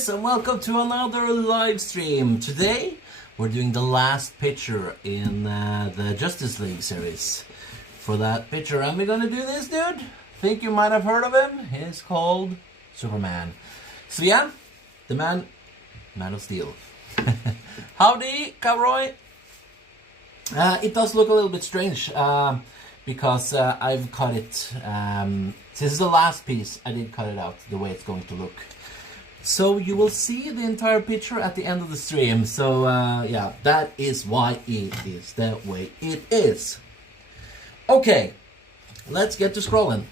guys, and welcome to another live stream. Today we're doing the last picture in the Justice League series. For that picture, and we're gonna do this dude. Think you might have heard of him. He's called Superman. So yeah, the man of Steel. Howdy, Cowroy. It does look a little bit strange because I've cut it. This is the last piece. I did cut it out the way it's going to look. So you will see the entire picture at the end of the stream. So yeah, that is why it is the way it is. Okay, let's get to scrolling.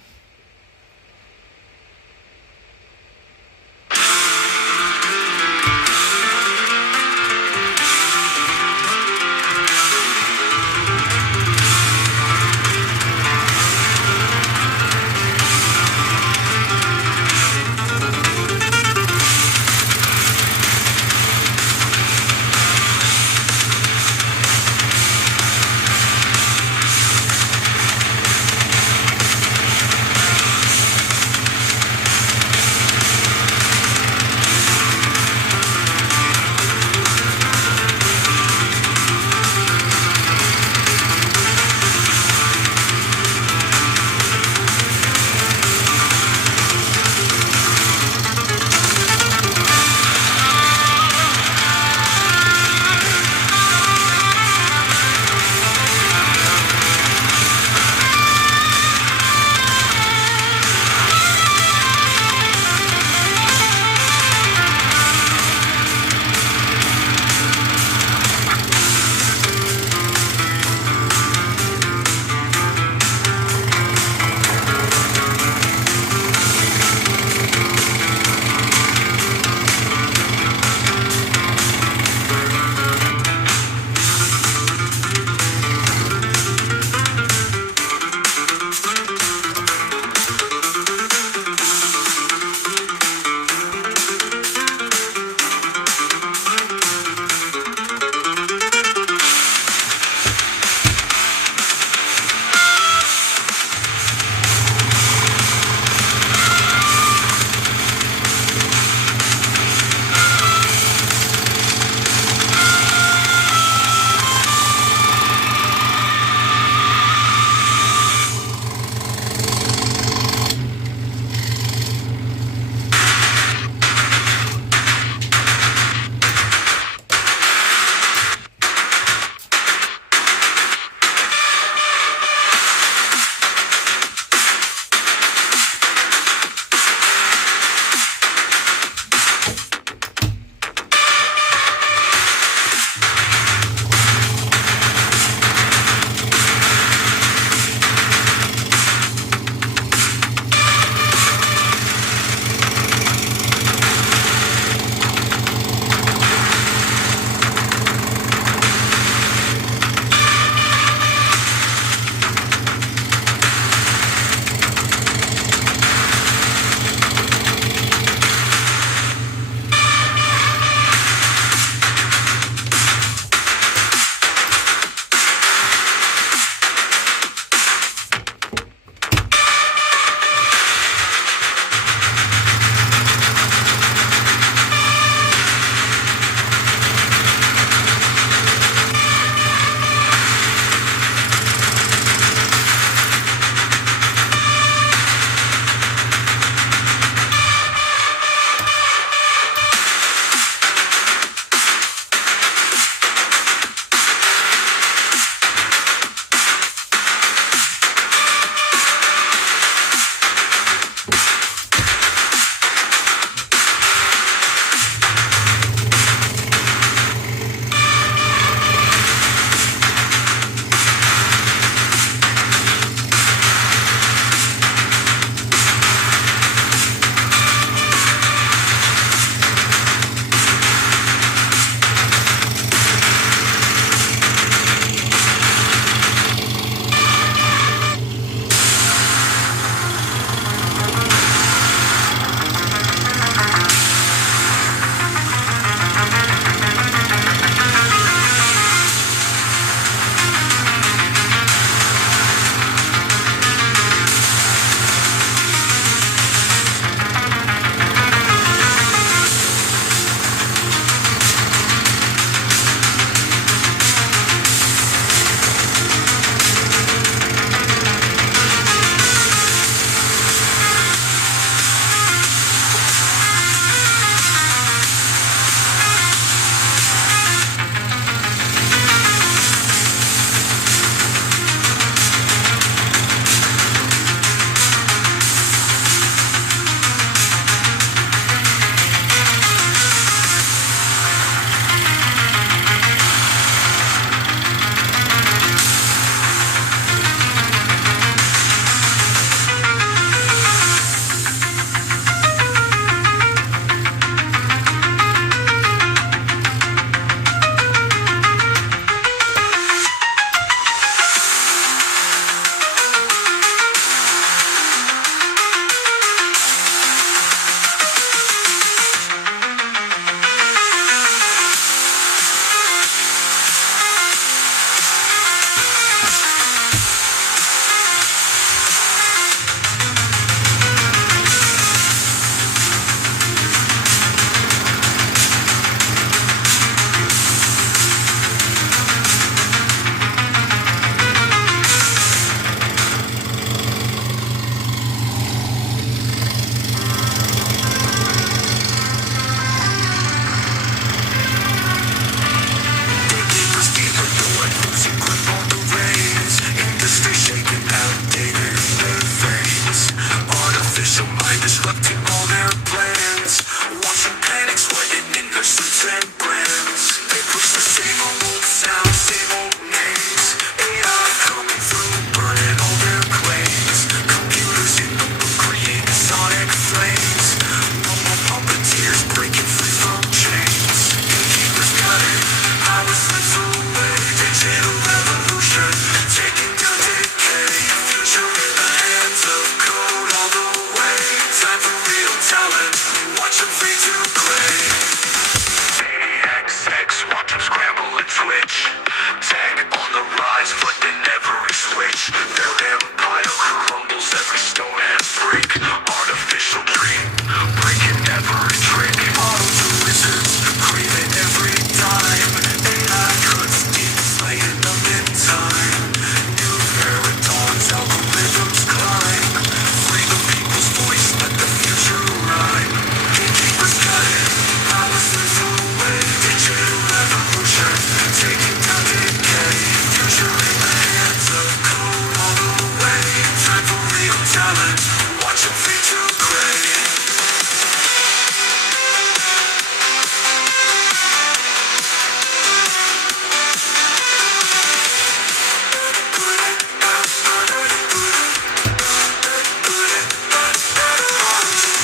real talent. Watch them fade to gray.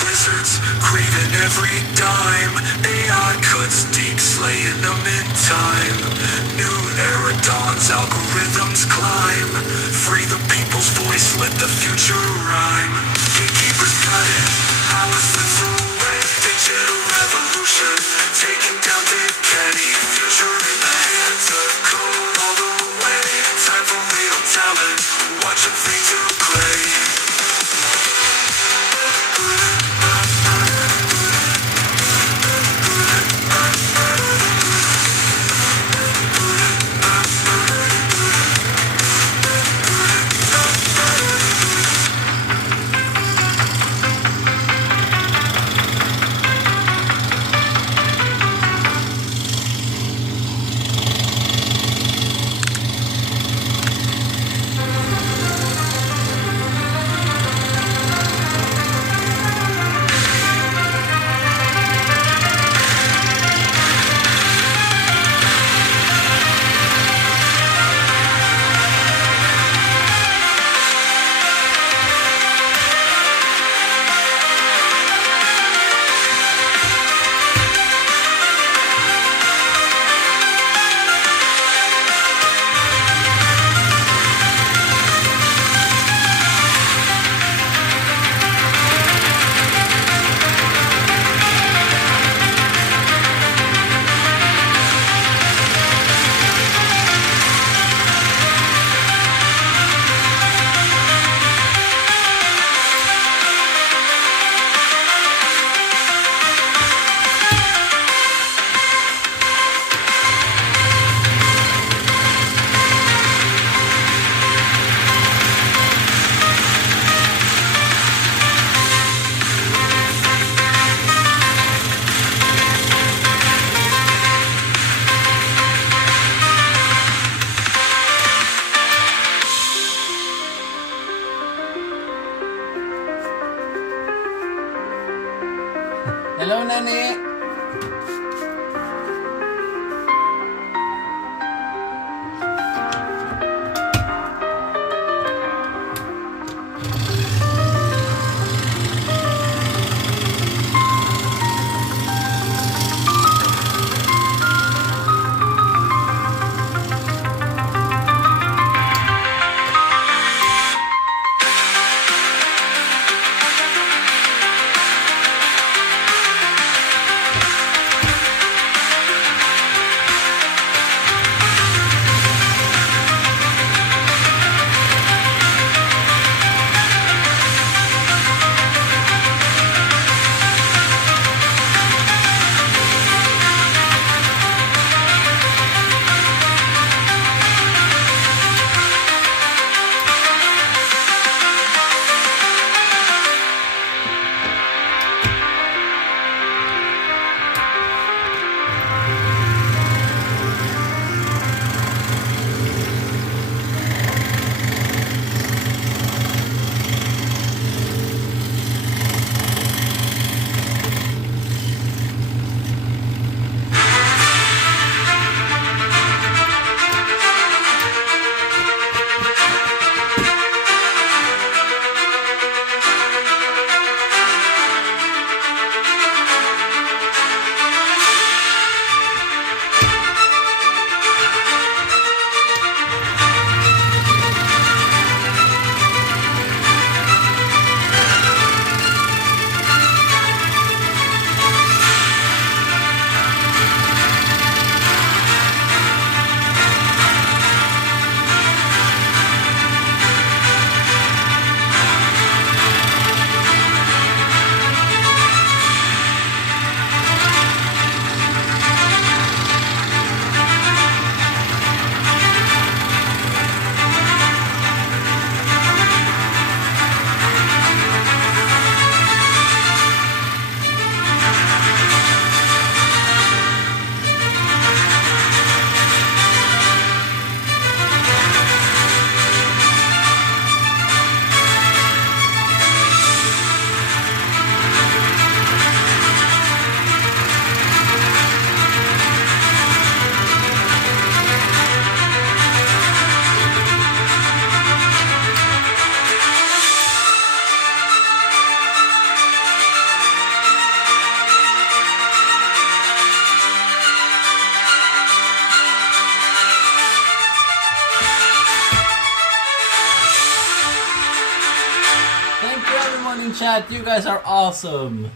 Wizards craving every dime. AI cuts deep, slaying them in time. New era dawns, algorithms climb. Free the people's voice, let the future rhyme. Gatekeepers cut it, power slips away. Digital revolution, taking down decay. Future in the hands of code all the way. Time for real talent, watch them fade to clay. Hello, Nani. morning, chat. You guys are awesome.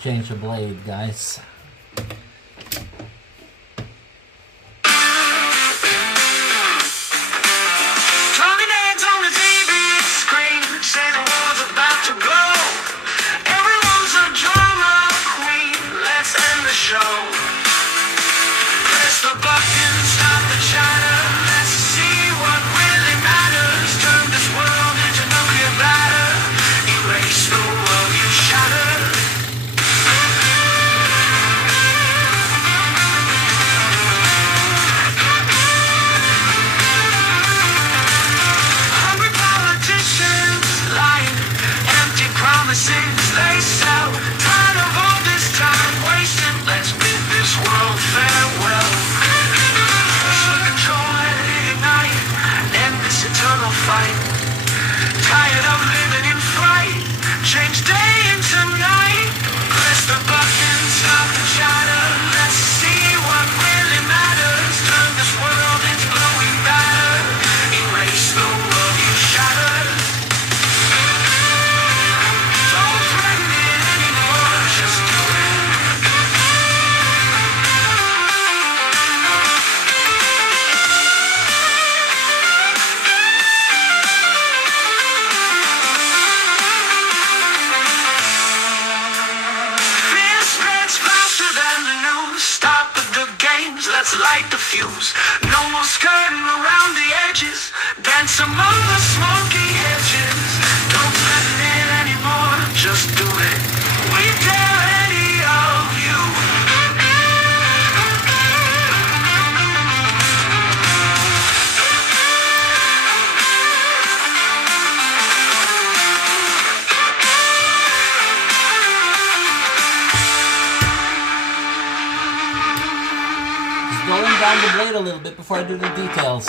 Change the blade, guys. Talking heads on the TV screen say the war's about to go. Everyone's a drama queen. Let's end the show. Press the button, stop the chatter. Let's see what really matters. Turn this world into nuclear batter. Erase the world you shattered. Promises they sell. Tired of all this time wasted. Let's bid this world farewell. Push the control and ignite. End this eternal fight. Tired of living in fright. Change day into night. Press the button, stop the chatter. Let's see what really matters. Turn this world into glowing batter. Erase the world you shattered. Let's light the fuse. No more skirting around the edges. Dance among the smoky hedges. Don't threaten it anymore. Just do it. We dare any of you. Going down the blade a little bit before I do the details.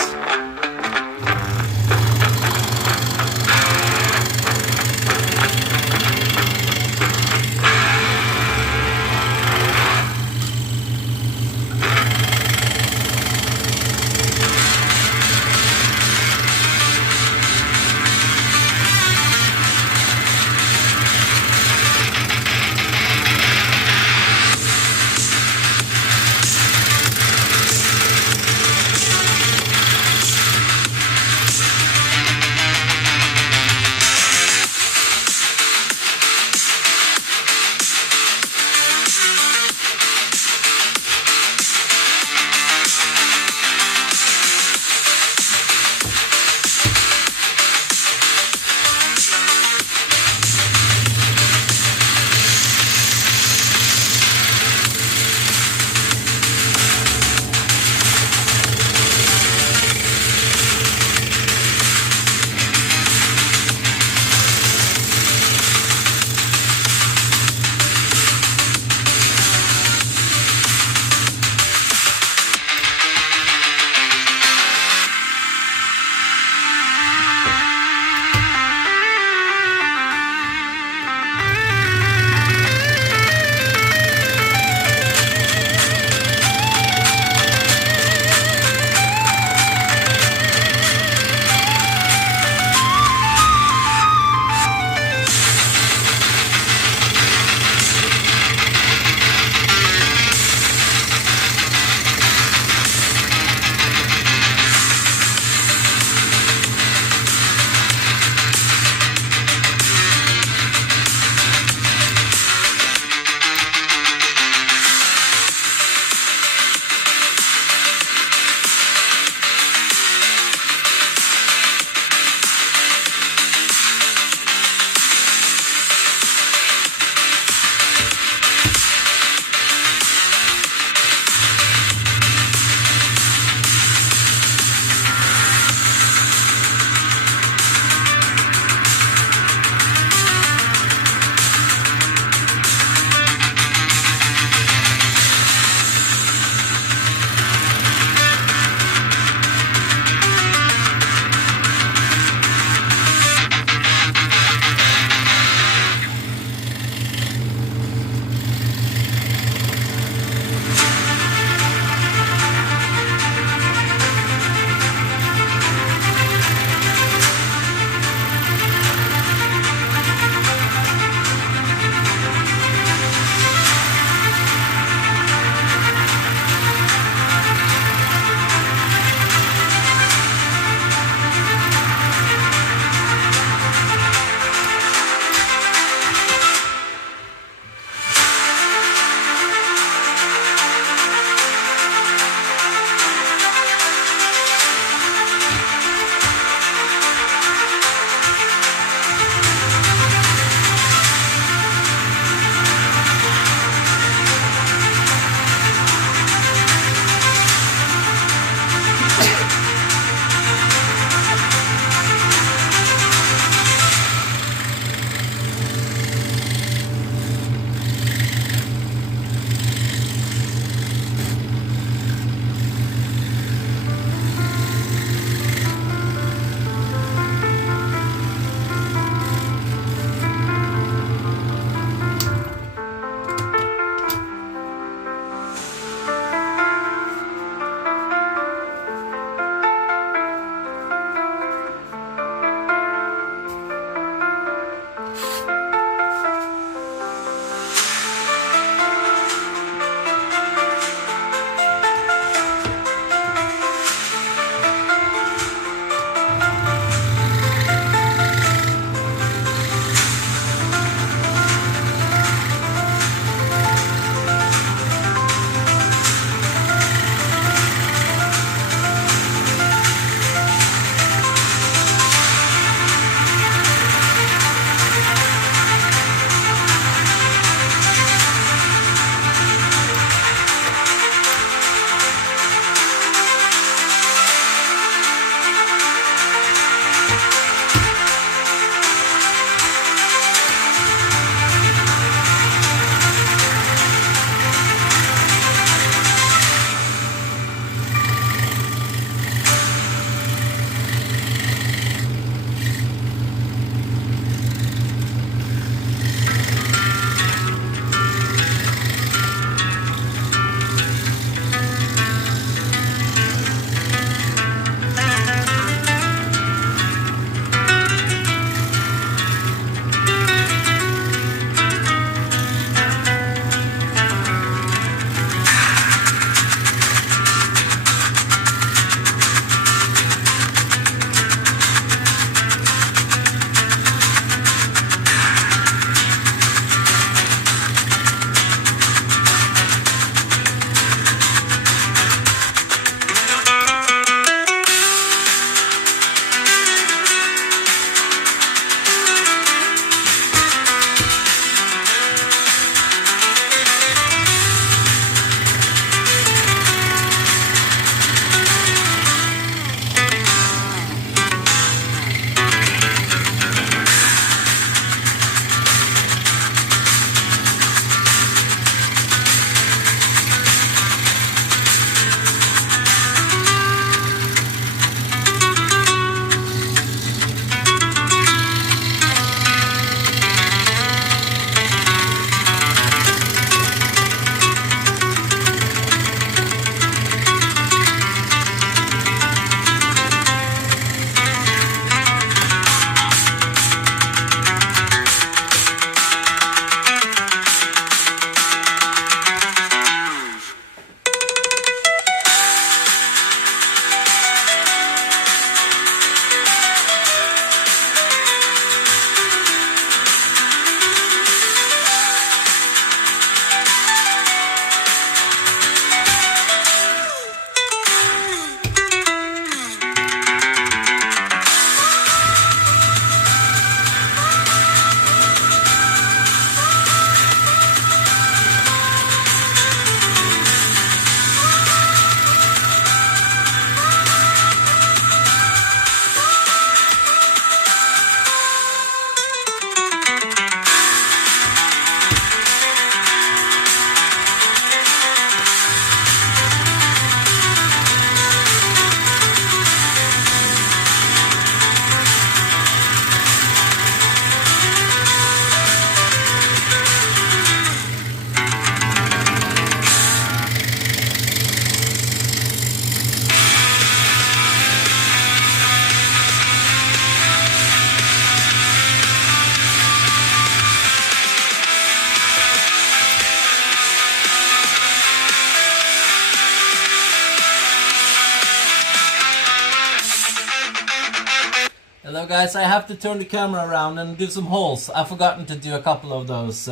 guys, I have to turn the camera around and do some holes. I've forgotten to do a couple of those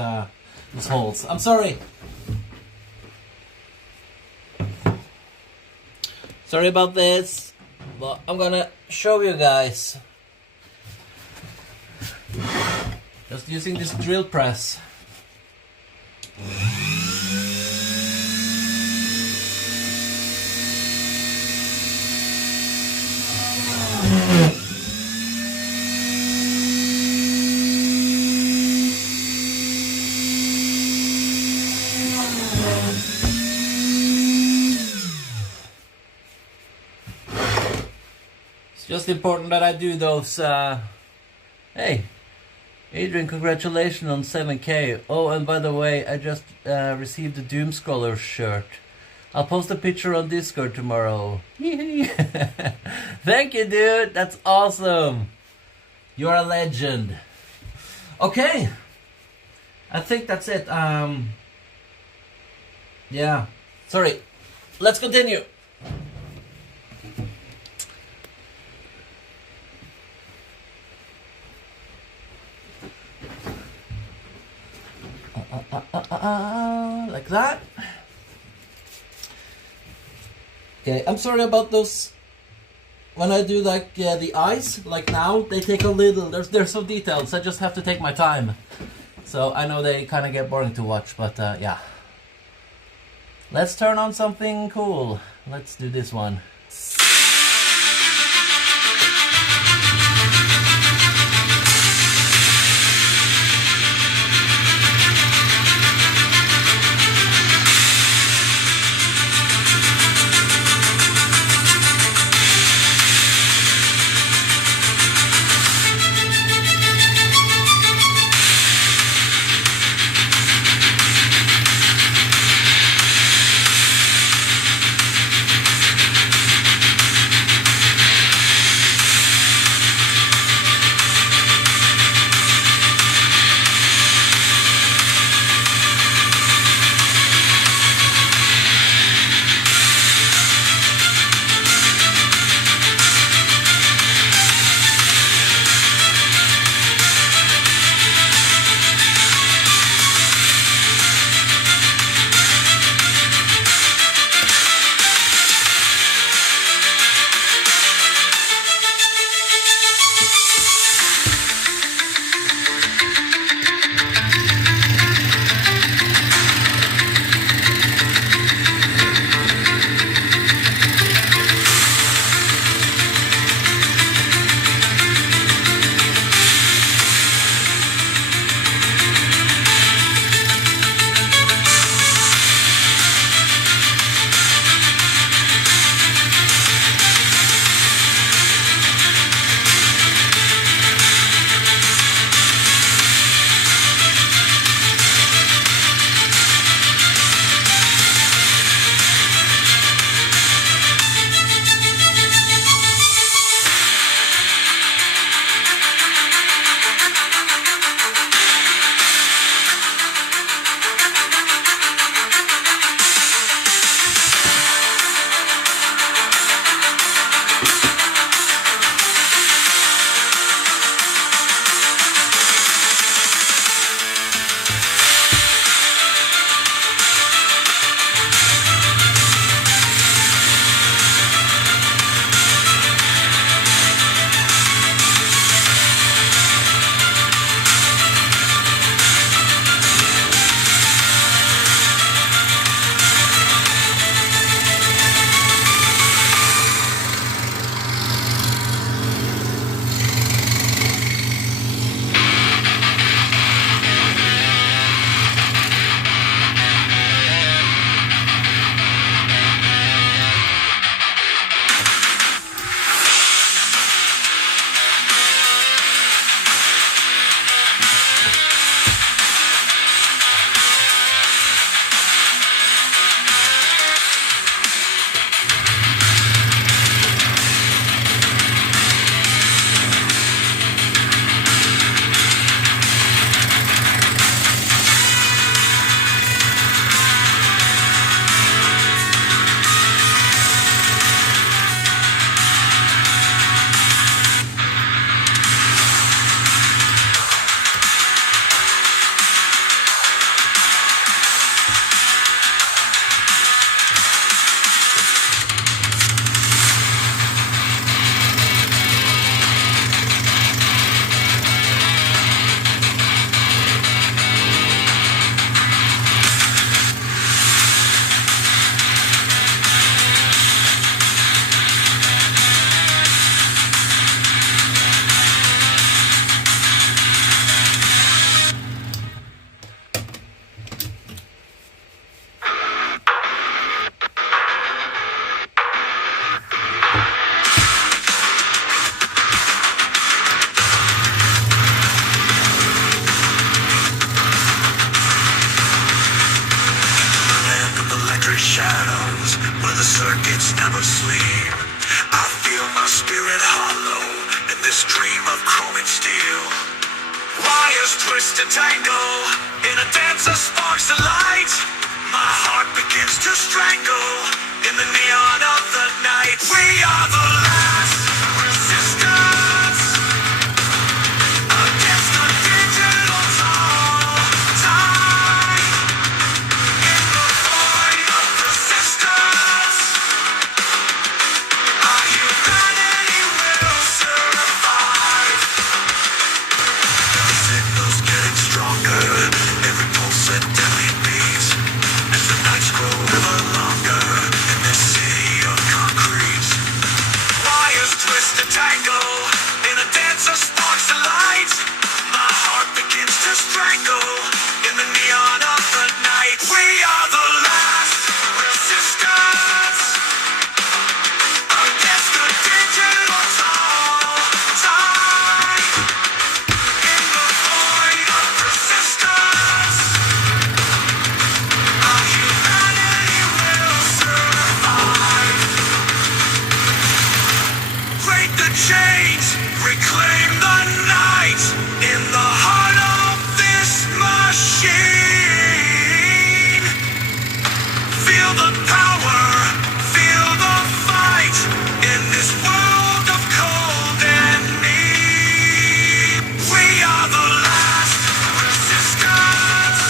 holes. I'm sorry. Sorry about this, but I'm gonna show you guys. Just using this drill press. It's just important that I do those. Hey, Adrian, congratulations on 7K. Oh, and by the way, I just received a Doom Scholar shirt. I'll post a picture on Discord tomorrow. Thank you, dude. That's awesome. You're a legend. Okay. I think that's it. Yeah. Sorry. Let's continue. Like that. Okay, I'm sorry about those. When I do like the eyes, like now, they take a little. There's some details. I just have to take my time. So I know they kind of get boring to watch, but yeah. Let's turn on something cool. Let's do this one. never sleep. I feel my spirit hollow in this dream of chrome and steel. Wires twist and tangle in a dance of sparks of light. My heart begins to strangle in the neon of the night. We are the last resistance against the digital tide. In the void of persistence, our humanity will survive. The signal's getting stronger, every pulse a deadly beat, as the nights grow ever longer in this city of concrete. Wires twist and tangle in a dance of sparks and light. My heart begins to strangle in the neon of the night. We are the last resistance against the digital tide. In the void of persistence, our humanity will survive. Break the chains, reclaim the night in the heart of this machine. Feel the power, feel the fight in this world of cold and need. We are the last resistance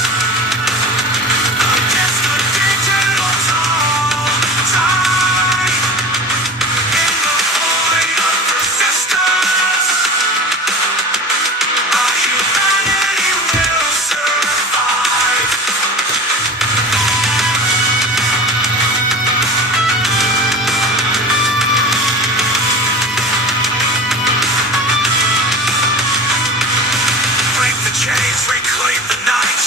against the digital tide. In the void of persistence, our humanity will survive. Break the chains, reclaim the night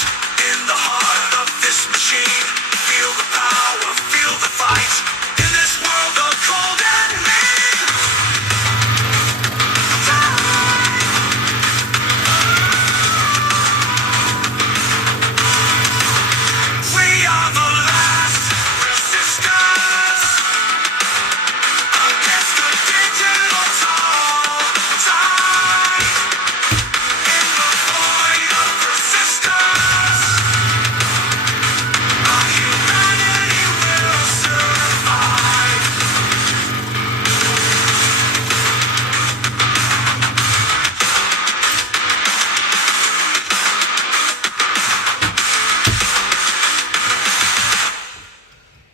in the heart of this machine. Feel the power, feel the fight in this world of cold and mean. We are the last resistance against the digital tide. In the void of persistence, our humanity will survive.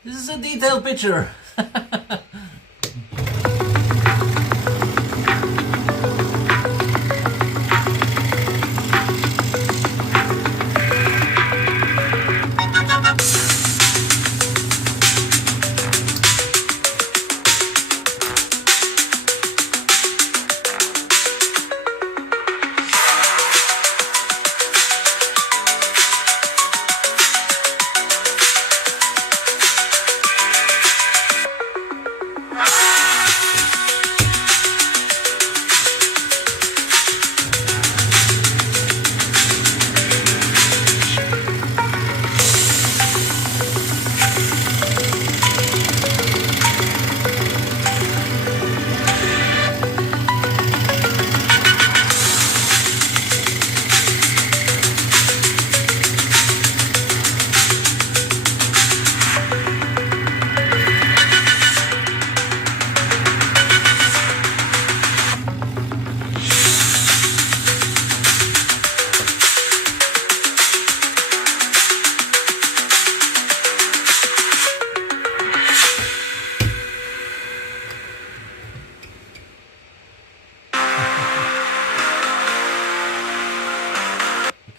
This is a detailed picture.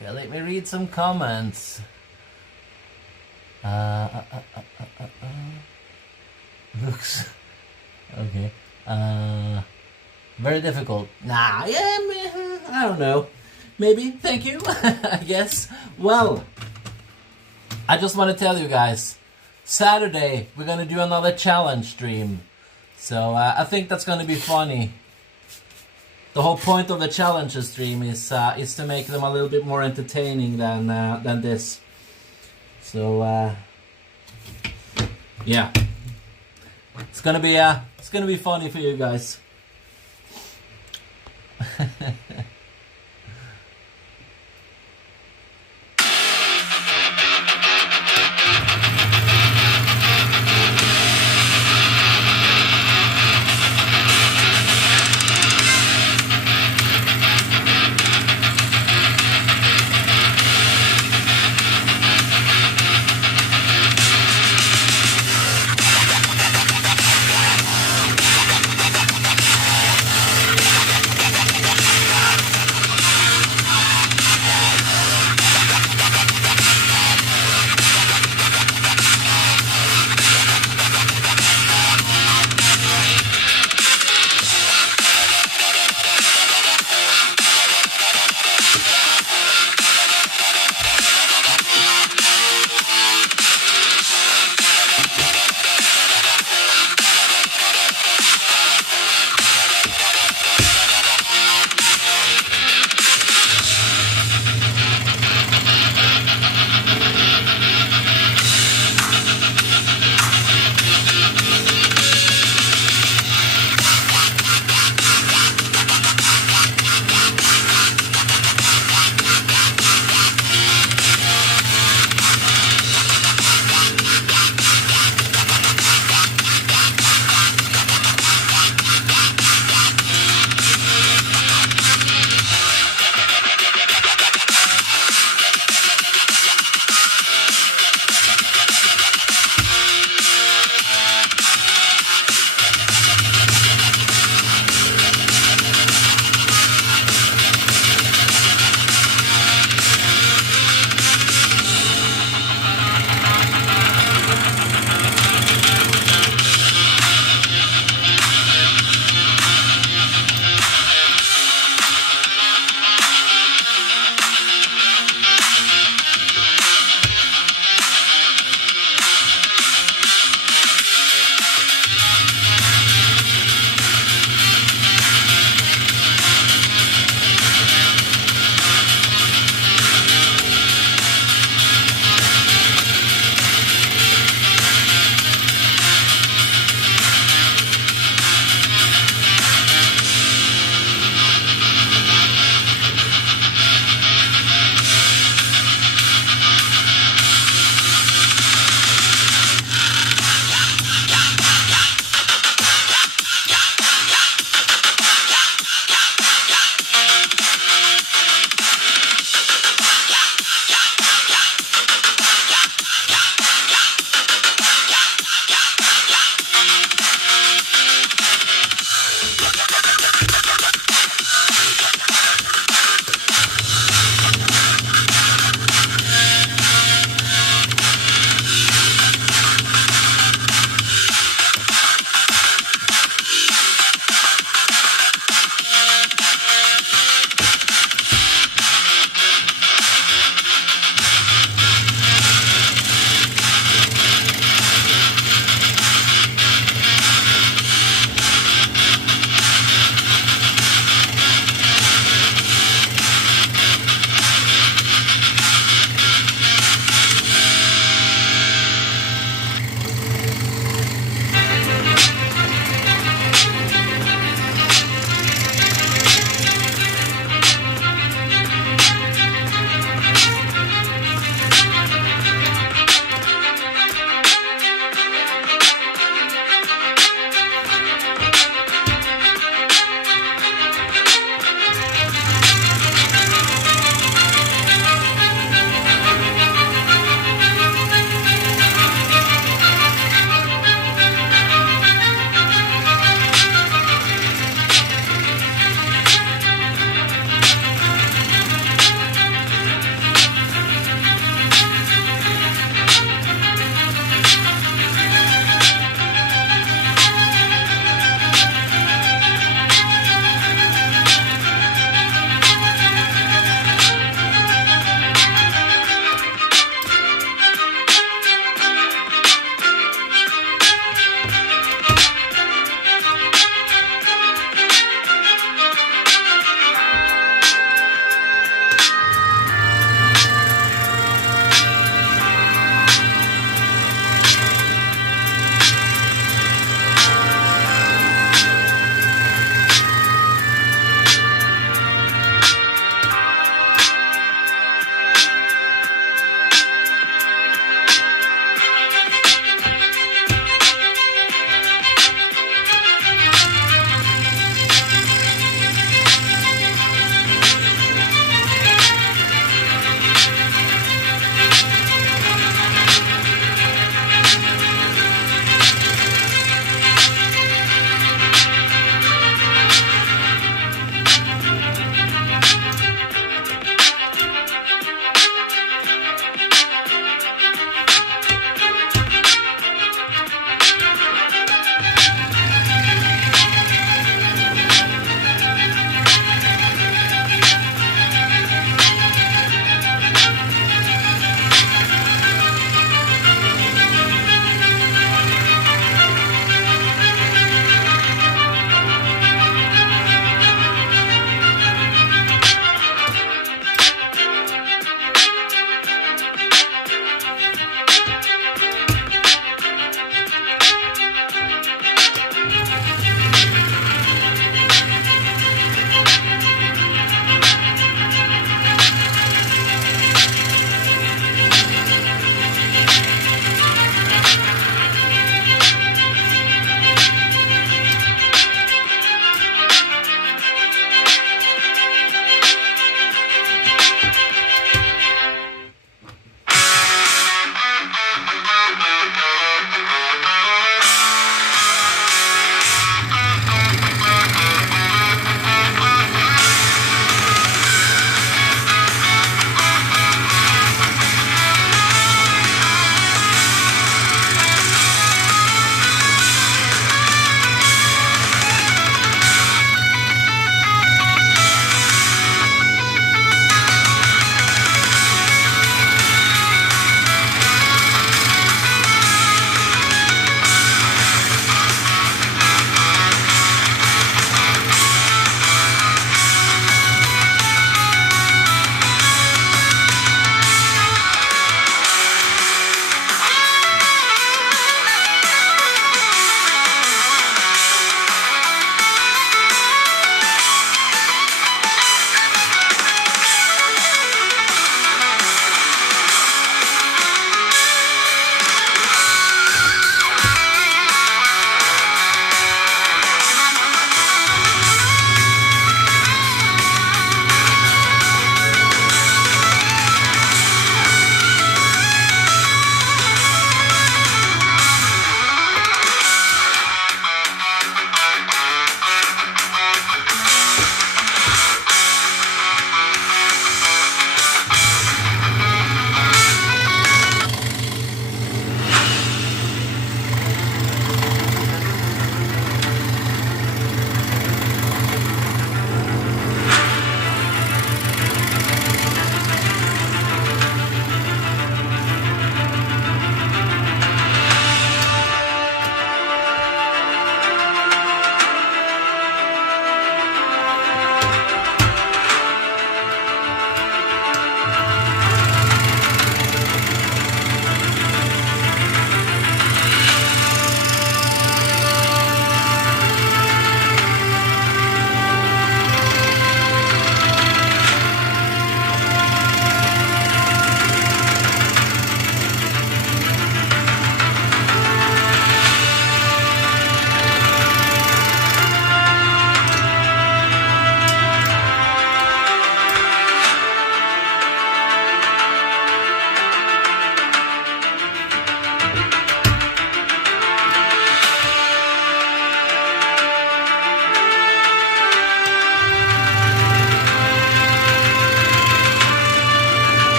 Okay, let me read some comments. Looks okay. Very difficult. Nah, yeah, I don't know. Maybe. Thank you. I guess. Well, I just want to tell you guys, Saturday we're gonna do another challenge stream. So I think that's gonna be funny. The whole point of the challenges stream is to make them a little bit more entertaining than this. So yeah. It's gonna be funny for you guys.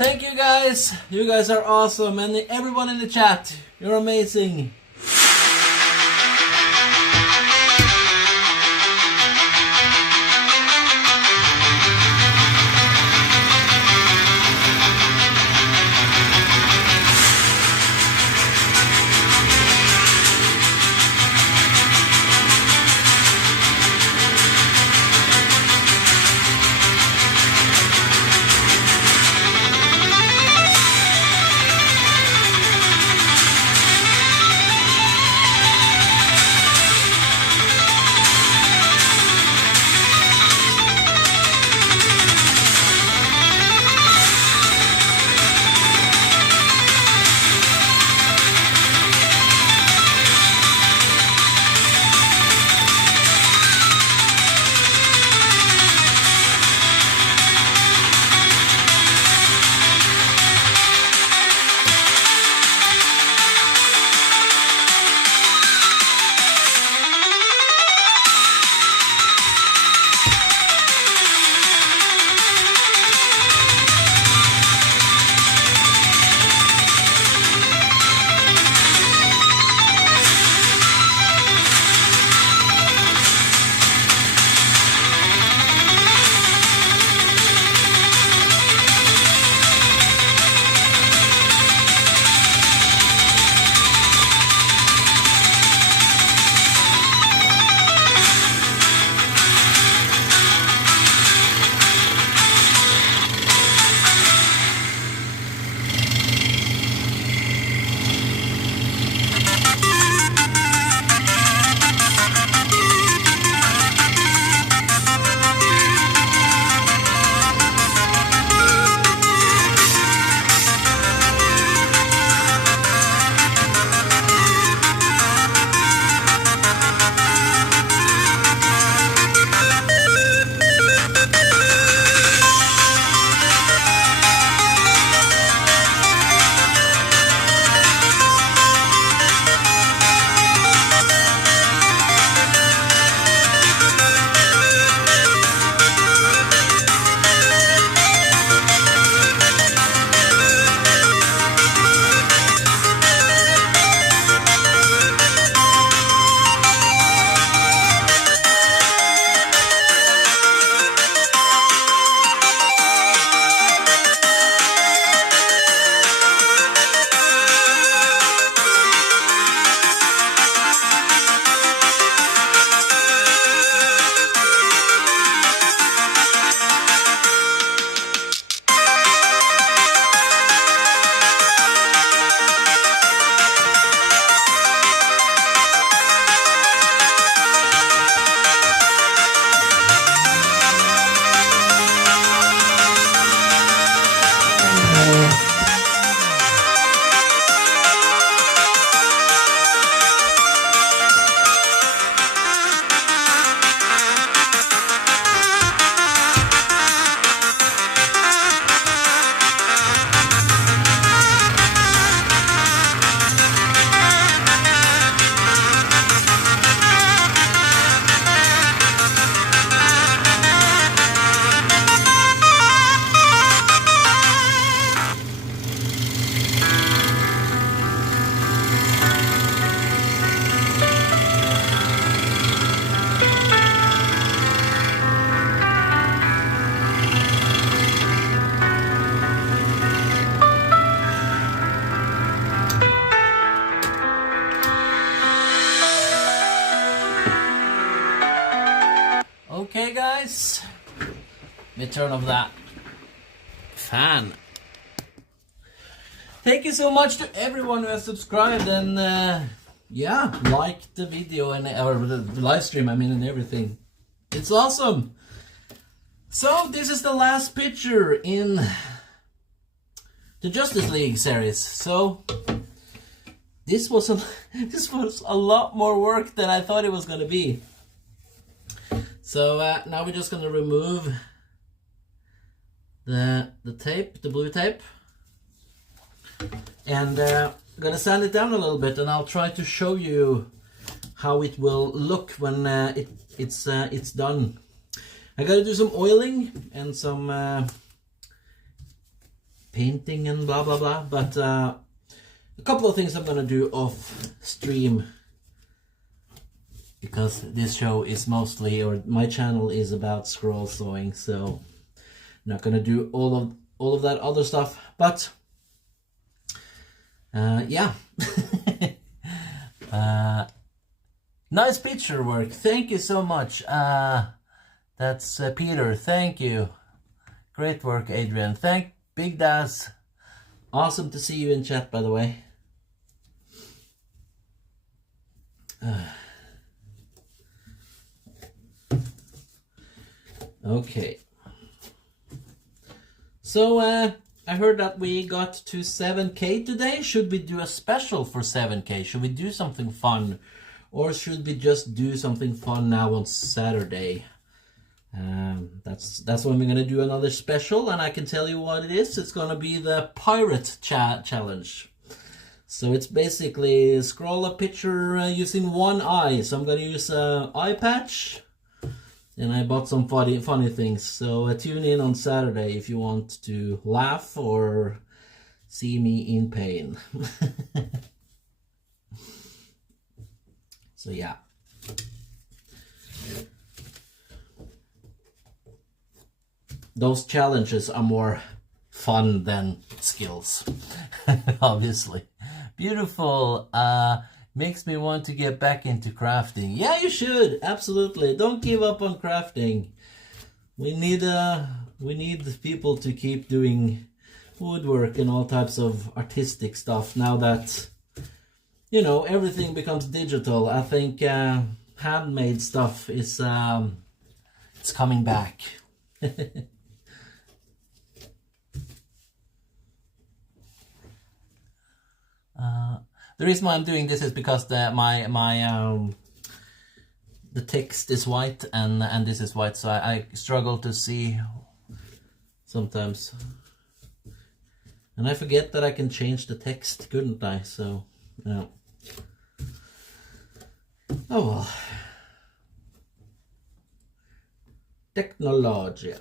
Thank you guys. You guys are awesome, and everyone in the chat, you're amazing. Okay guys, let me turn off that fan. Thank you so much to everyone who has subscribed and yeah, liked the video and or the live stream, I mean, and everything. It's awesome. So this is the last picture in the Justice League series. So this was a lot more work than I thought it was going to be. So now we're just going to remove the tape, the blue tape, and I'm going to sand it down a little bit, and I'll try to show you how it will look when it's done. I got to do some oiling and some painting and blah blah blah. But a couple of things I'm gonna do off stream, because this show is mostly, or my channel is about scroll sewing, so I'm not gonna do all of that other stuff. But yeah. Nice picture work. Thank you so much. That's Peter. Thank you. Great work, Adrian. Thank Big Daz. Awesome to see you in chat, by the way. Okay. So, I heard that we got to 7K today. Should we do a special for 7K? Should we do something fun? Or should we just do something fun now on Saturday? That's when we're going to do another special, and I can tell you what it is. It's going to be the Pirate Challenge. So it's basically scroll a picture using one eye. So I'm going to use an eye patch. And I bought some funny things. So tune in on Saturday if you want to laugh or see me in pain. So yeah. Those challenges are more fun than skills. Obviously. Beautiful. Makes me want to get back into crafting. Yeah, you should. Absolutely. Don't give up on crafting. We need people to keep doing woodwork and all types of artistic stuff now that, you know, everything becomes digital. I think handmade stuff is it's coming back. The reason why I'm doing this is because the text is white and this is white, so I struggle to see sometimes. And I forget that I can change the text, couldn't I? So, yeah. Oh well. Technology.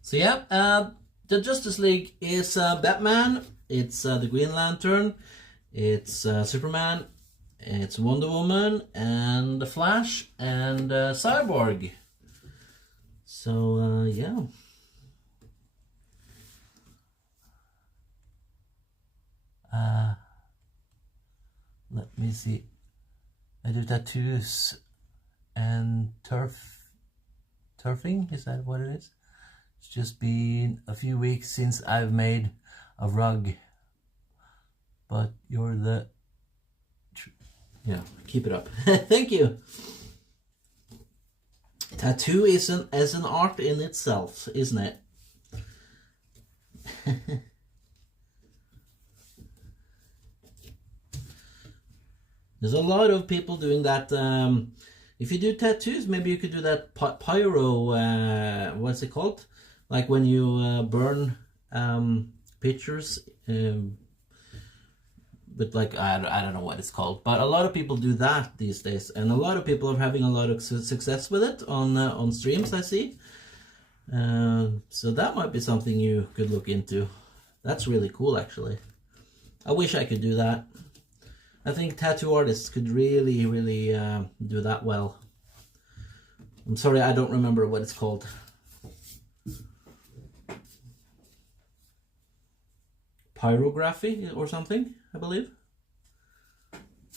So yeah, the Justice League is Batman, it's the Green Lantern, it's Superman, it's Wonder Woman, and the Flash, and Cyborg. So yeah. Let me see. I do tattoos and turfing, is that what it is? It's just been a few weeks since I've made a rug, but you're the... Yeah, keep it up. Thank you. Tattoo is an art in itself, isn't it? There's a lot of people doing that. If you do tattoos, maybe you could do that pyro, what's it called? Like when you burn pictures with, like, I don't know what it's called, but a lot of people do that these days, and a lot of people are having a lot of success with it on streams, I see. So that might be something you could look into. That's really cool, actually. I wish I could do that. I think tattoo artists could really do that well. I'm sorry, I don't remember what it's called. Pyrography or something, I believe.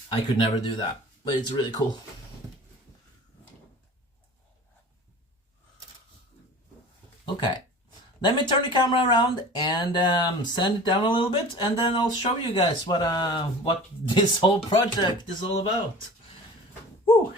I could never do that, but it's really cool. Okay, let me turn the camera around and send it down a little bit, and then I'll show you guys what this whole project is all about. Woo!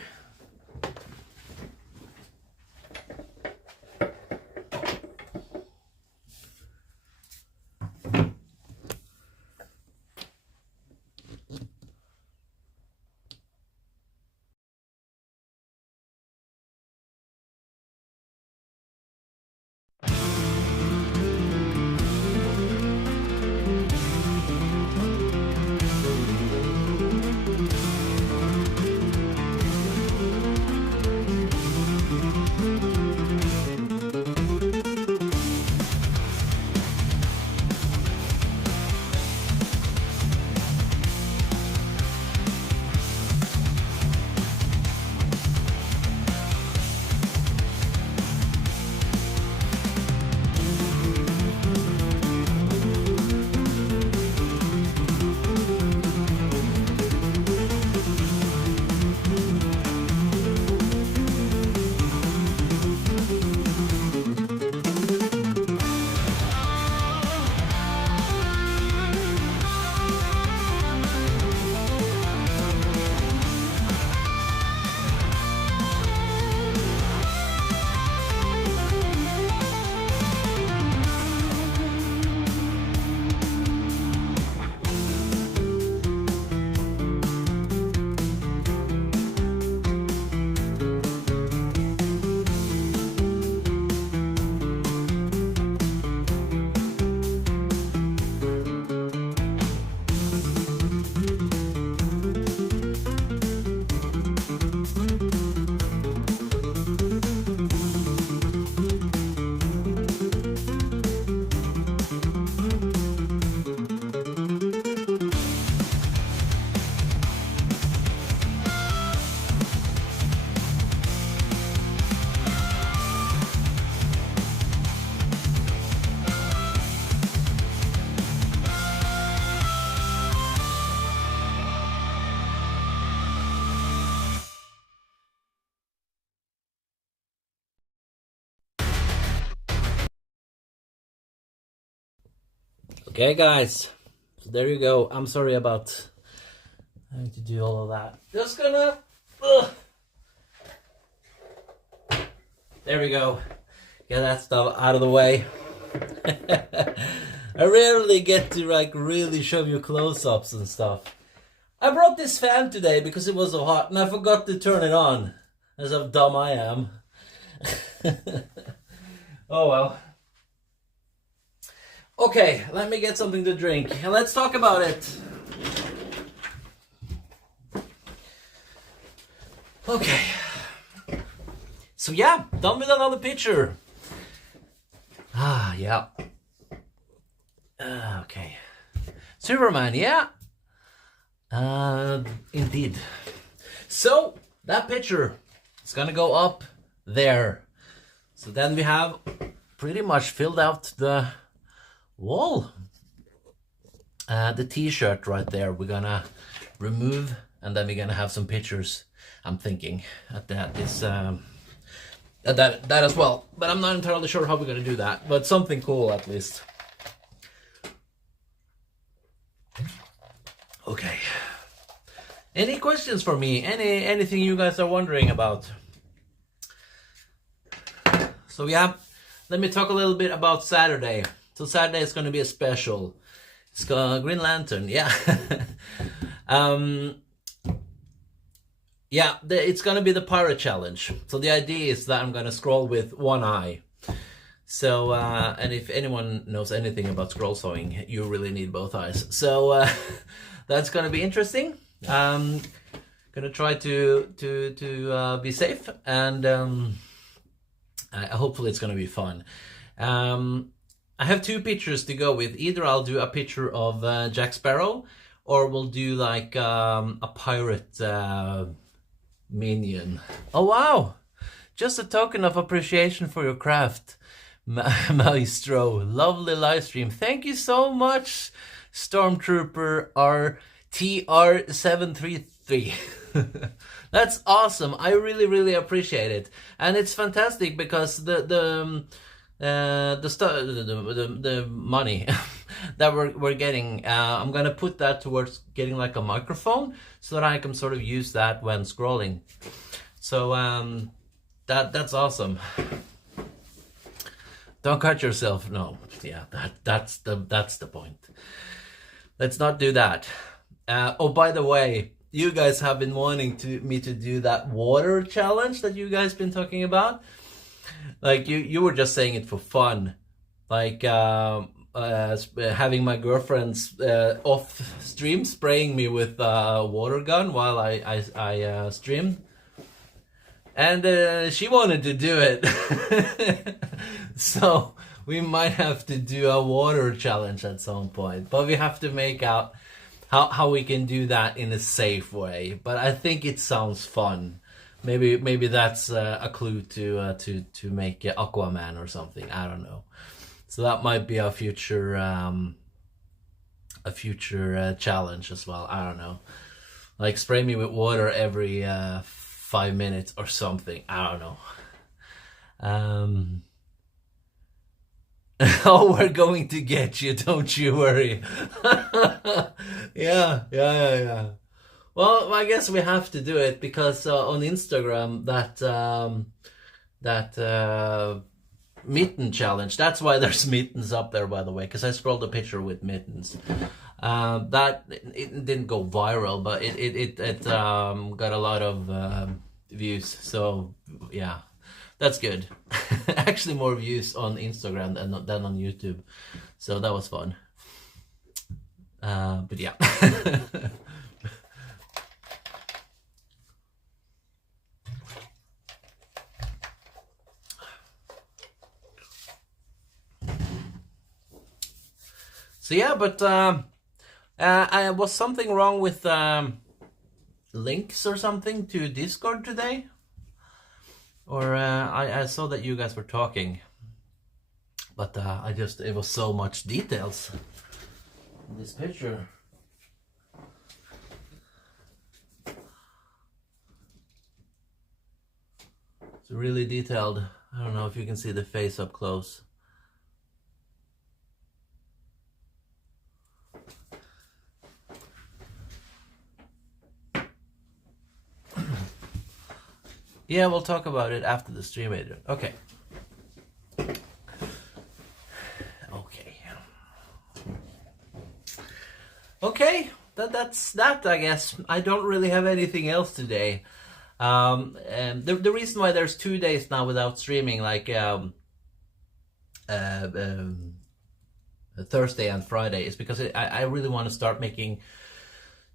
Okay, guys, so there you go. I'm sorry about having to do all of that. Just gonna there we go. Get that stuff out of the way. I rarely get to like really show you close-ups and stuff. I brought this fan today because it was so hot and I forgot to turn it on. As how dumb I am. Oh well. Okay, let me get something to drink and let's talk about it. Okay. So yeah, done with another picture. Ah, yeah. Okay. Superman, yeah. Indeed. So, that picture is gonna go up there. So then we have pretty much filled out the wall. The t-shirt right there we're gonna remove, and then we're gonna have some pictures. I'm thinking at that is that as well, but I'm not entirely sure how we're gonna do that, but something cool at least. Okay. Any questions for me? Anything you guys are wondering about? So yeah, let me talk a little bit about Saturday. So Saturday is going to be a special. It's called Green Lantern, yeah. Yeah, it's going to be the pirate challenge. So the idea is that I'm going to scroll with one eye. So, and if anyone knows anything about scroll sewing, you really need both eyes. So that's going to be interesting. Gonna try to be safe, and hopefully it's gonna be fun. I have two pictures to go with. Either I'll do a picture of Jack Sparrow, or we'll do like a pirate minion. Oh wow! Just a token of appreciation for your craft, Maestro. Lovely live stream. Thank you so much, Stormtrooper TR733. That's awesome. I really appreciate it, and it's fantastic because the money that we're getting, I'm gonna put that towards getting like a microphone so that I can sort of use that when scrolling. So that's awesome. Don't cut yourself. No, yeah, that's the point. Let's not do that. Oh, by the way, you guys have been wanting me to do that water challenge that you guys been talking about. Like you were just saying it for fun, like having my girlfriend's off stream spraying me with a water gun while I streamed, and she wanted to do it. So we might have to do a water challenge at some point, but we have to make out how we can do that in a safe way. But I think it sounds fun. Maybe that's a clue to make Aquaman or something. I don't know. So that might be a future challenge as well. I don't know. Like spray me with water every 5 minutes or something. I don't know. Oh, we're going to get you, don't you worry. Yeah. Well, I guess we have to do it because on Instagram that mitten challenge. That's why there's mittens up there, by the way, because I scrolled a picture with mittens. That it didn't go viral, but it got a lot of views. So yeah. That's good. Actually, more views on Instagram than on YouTube, so that was fun. But yeah. So yeah, but was something wrong with links or something to Discord today? Or I saw that you guys were talking, but it was so much details in this picture. It's really detailed. I don't know if you can see the face up close. Yeah, we'll talk about it after the stream, Adrian. Okay. Okay, that's that, I guess. I don't really have anything else today. And the reason why there's 2 days now without streaming, like Thursday and Friday, is because I really want to start making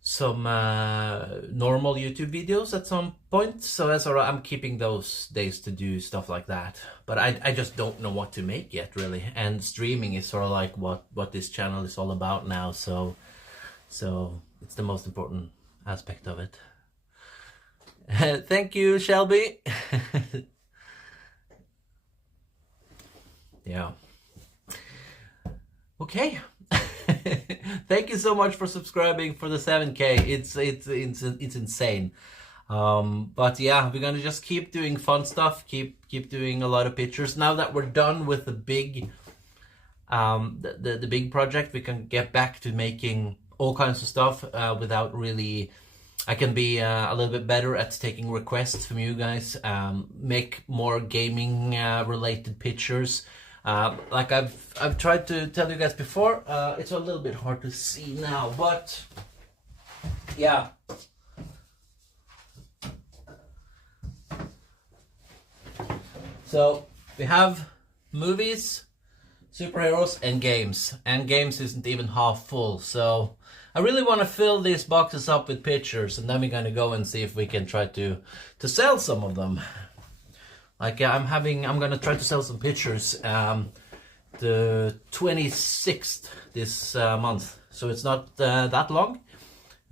some normal YouTube videos at some point. So that's all right. I'm keeping those days to do stuff like that. But I just don't know what to make yet, really. And streaming is sort of like what this channel is all about now. So it's the most important aspect of it. Thank you, Shelby. Yeah. Okay. Thank you so much for subscribing for the 7K. It's insane. But yeah, we're gonna just keep doing fun stuff. Keep doing a lot of pictures. Now that we're done with the big the big project, we can get back to making all kinds of stuff without really. I can be a little bit better at taking requests from you guys. Make more gaming related pictures. Like I've tried to tell you guys before. It's a little bit hard to see now, but yeah. So we have movies, superheroes, and games. And games isn't even half full, so I really want to fill these boxes up with pictures, and then we're gonna go and see if we can try to sell some of them. Like I'm gonna try to sell some pictures the 26th this month, so it's not that long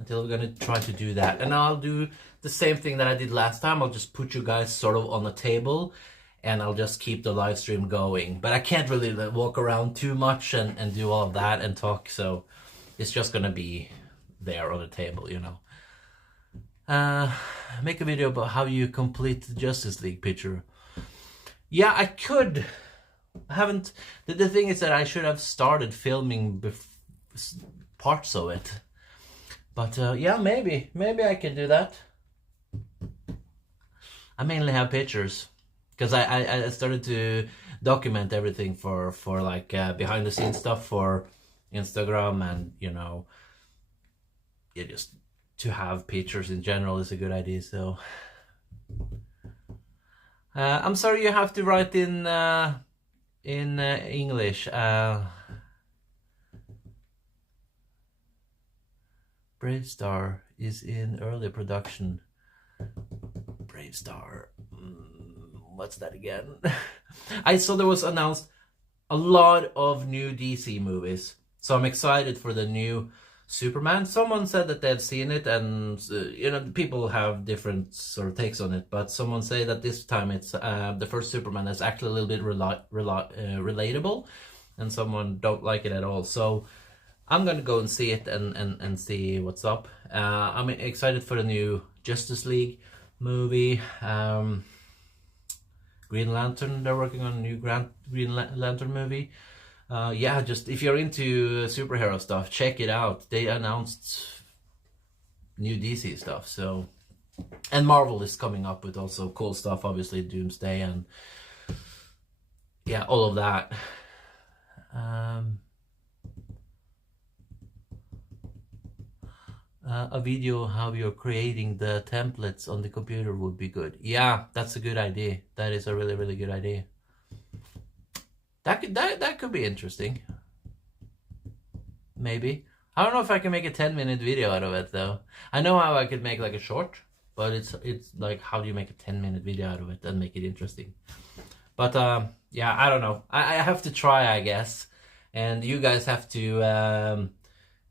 until we're gonna try to do that. And I'll do the same thing that I did last time. I'll just put you guys sort of on the table, and I'll just keep the live stream going. But I can't really walk around too much and do all of that and talk, so it's just gonna be there on the table, you know. Make a video about how you complete the Justice League picture. Yeah, I could. I haven't. The thing is that I should have started filming parts of it. But yeah, maybe I can do that. I mainly have pictures because I started to document everything for like behind the scenes stuff for Instagram, and you know, yeah, just to have pictures in general is a good idea. So I'm sorry you have to write in English. Brave Star is in early production. Brave Star, what's that again? I saw there was announced a lot of new DC movies. So I'm excited for the new Superman. Someone said that they've seen it, and you know, people have different sort of takes on it. But someone say that this time it's the first Superman is actually a little bit relatable, and someone don't like it at all. So I'm gonna go and see it and see what's up. I'm excited for the new Justice League movie. Green Lantern. They're working on a new Green Lantern movie. Yeah, just if you're into superhero stuff, check it out. They announced new DC stuff, so, and Marvel is coming up with also cool stuff, obviously Doomsday and yeah, all of that. A video how you're creating the templates on the computer would be good. Yeah, that's a good idea. That is a really good idea. That could be interesting. Maybe. I don't know if I can make a 10-minute video out of it though. I know how I could make like a short, but it's like, how do you make a 10-minute video out of it and make it interesting? But yeah, I don't know. I have to try, I guess. And you guys have to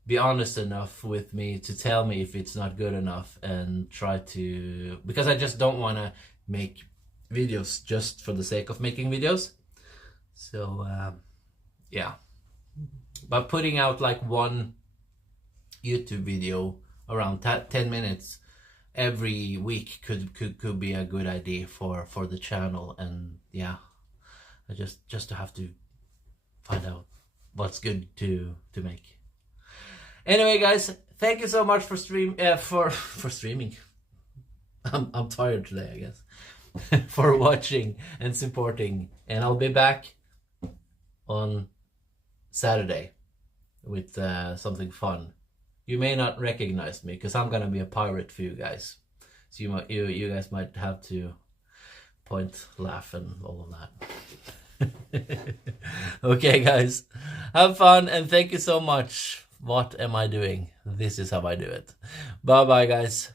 be honest enough with me to tell me if it's not good enough, and try to, because I just don't want to make videos just for the sake of making videos. So yeah, but putting out like one YouTube video around 10 minutes every week could be a good idea for the channel. And yeah, I just to have to find out what's good to make. Anyway, guys, thank you so much for streaming. I'm tired today, I guess. for watching and supporting. And I'll be back on Saturday with something fun. You may not recognize me because I'm gonna be a pirate for you guys. So you guys might have to point, laugh, and all of that. Okay, guys, have fun and thank you so much. What am I doing? This is how I do it. Bye bye, guys.